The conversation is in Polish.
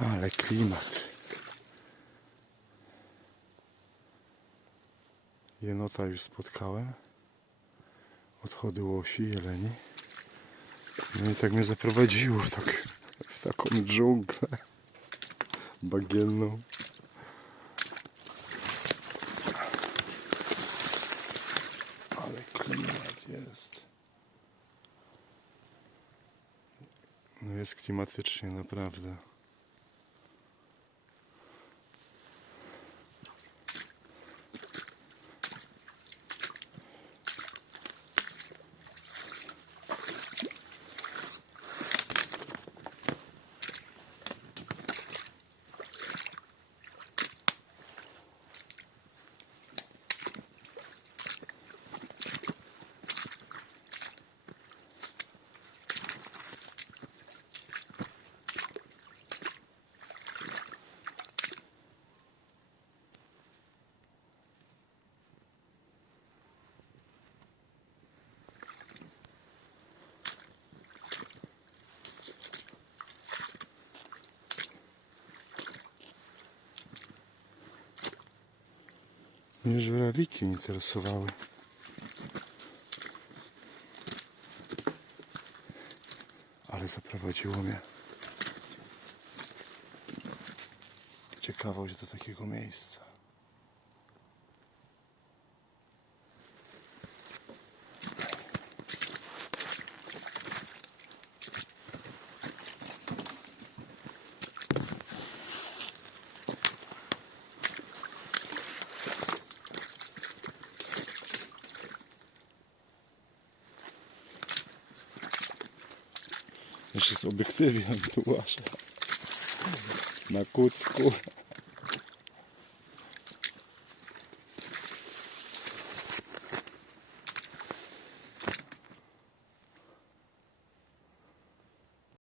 Ale klimat. Jenota już spotkałem. Odchody łosi, jeleni. No i tak mnie zaprowadziło w taką dżunglę bagienną. Ale klimat jest. No jest klimatycznie, naprawdę. Mnie żurawiki interesowały. Ale zaprowadziło mnie ciekawość do takiego miejsca. Jeszcze z obiektywem tu łażę na kucku.